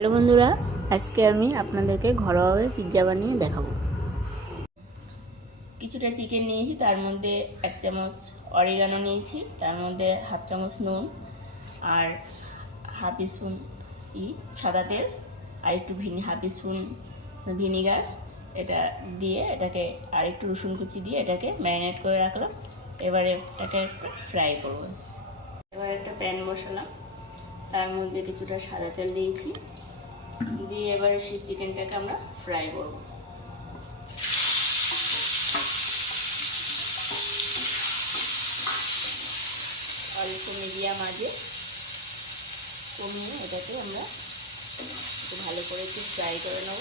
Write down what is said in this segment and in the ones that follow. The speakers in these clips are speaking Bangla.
হ্যালো বন্ধুরা, আজকে আমি আপনাদেরকে ঘরোয়াভাবে পিৎজা বানিয়ে দেখাবো। কিছুটা চিকেন নিয়েছি, তার মধ্যে 1 চামচ অরিগানো নিয়েছি, তার মধ্যে 1/2 চামচ নুন আর 1/2 স্পুন সাদা তেল আর একটু 1/2 স্পুন ভিনিগার। এটা দিয়ে এটাকে আর একটু রসুন কুচি দিয়ে এটাকে ম্যারিনেট করে রাখলাম। এবারে এটাকে ফ্রাই করব। এবার একটা প্যান বসালাম, তার মধ্যে কিছুটা সাদা তেল দিয়েছি, দিয়ে এবার সেই চিকেনটাকে আমরা ফ্রাই করব। অল্প মিডিয়াম আঁচে কমিয়ে এটাকে আমরা একটু ভালো করে একটু ফ্রাই করে নেব।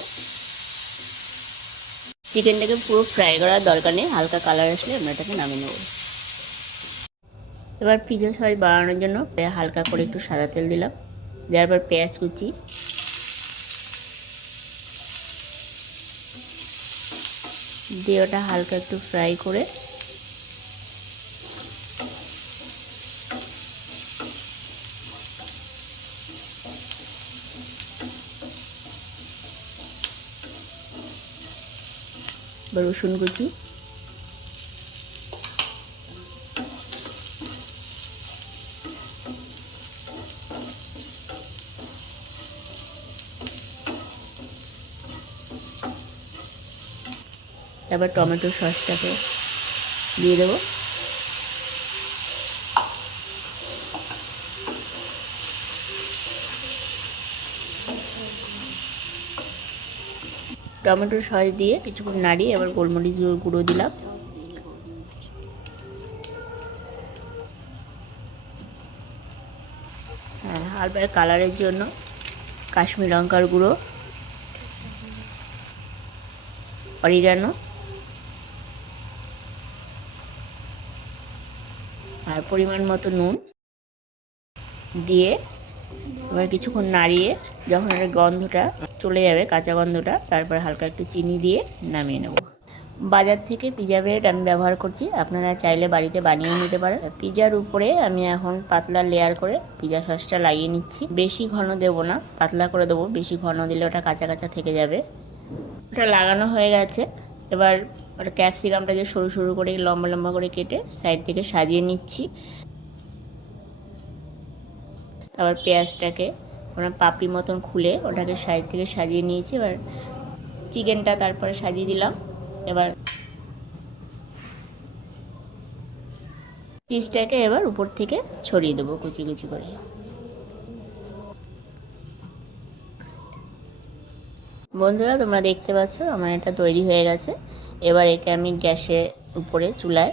চিকেনটাকে পুরো ফ্রাই করার দরকার নেই, হালকা কালার আসলে আমরা এটাকে নামিয়ে নেব। এবার পিৎজা সস বানানোর জন্য হালকা করে একটু সাদা তেল দিলাম, দেওয়ার পর পেঁয়াজ কুচি দিয়ে ওটা হালকা একটু ফ্রাই করে রসুন কুচি তারপর টমেটো সসটাকে দিয়ে দেবো। টমেটোর সস দিয়ে কিছুক্ষণ নাড়িয়ে এবার গোলমরিচ গুঁড়ো দিলাম। হালকা কালারের জন্য কাশ্মীর লঙ্কার গুঁড়ো, অরিগানো আর পরিমাণ মতো নুন দিয়ে এবার কিছুক্ষণ নাড়িয়ে যখন এর গন্ধটা চলে যাবে, কাঁচা গন্ধটা, তারপর হালকা একটু চিনি দিয়ে নামিয়ে নেব। বাজার থেকে পিৎজা ব্রেড আমি ব্যবহার করছি, আপনারা চাইলে বাড়িতে বানিয়েও নিতে পারেন। পিৎজার উপরে আমি এখন পাতলা লেয়ার করে পিৎজা সসটা লাগিয়ে নিচ্ছি। বেশি ঘন দেবো না, পাতলা করে দেবো, বেশি ঘন দিলে ওটা কাঁচা কাঁচা থেকে যাবে। ওটা লাগানো হয়ে গেছে। এবার ওটা ক্যাপসিকামটা যে সরু সরু করে লম্বা লম্বা করে কেটে সাইড থেকে সাজিয়ে নিচ্ছি। তারপর পেঁয়াজটাকে ওরা পাপড়ি মতন খুলে ওটাকে সাইড থেকে সাজিয়ে নিয়েছি। এবার চিকেনটা তারপরে সাজিয়ে দিলাম। এবার চিজটাকে এবার উপর থেকে ছড়িয়ে দেবো কুচি কুচি করে। বন্ধুরা, তোমরা দেখতে পাচ্ছ আমার এটা তৈরি হয়ে গেছে। এবার একে আমি গ্যাসের উপরে চুলায়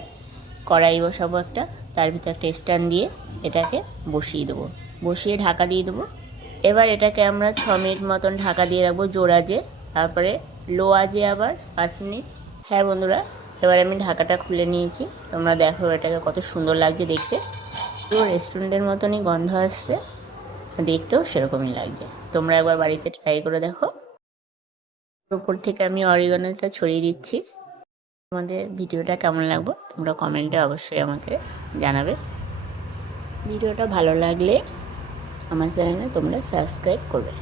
কড়াই বসাবো একটা, তার ভিতরে একটা স্ট্যান্ড দিয়ে এটাকে বসিয়ে দেবো, বসিয়ে ঢাকা দিয়ে দেবো। এবার এটাকে আমরা 6 মিনিট মতন ঢাকা দিয়ে রাখবো জোর আঁচে, তারপরে লো আঁচে আবার 5 মিনিট। হ্যাঁ বন্ধুরা, এবার আমি ঢাকাটা খুলে নিয়েছি। তোমরা দেখো এটাকে কত সুন্দর লাগছে দেখতে, পুরো রেস্টুরেন্টের মতনই গন্ধ আসছে, দেখতেও সেরকমই লাগছে। তোমরা একবার বাড়িতে ট্রাই করে দেখো। উপর থেকে আমি অরিগানোটা ছড়িয়ে দিচ্ছি। তোমাদের ভিডিওটা কেমন লাগবে তোমরা কমেন্টে অবশ্যই আমাকে জানাবে। ভিডিওটা ভালো লাগলে আমার চ্যানেলে তোমরা সাবস্ক্রাইব করবে।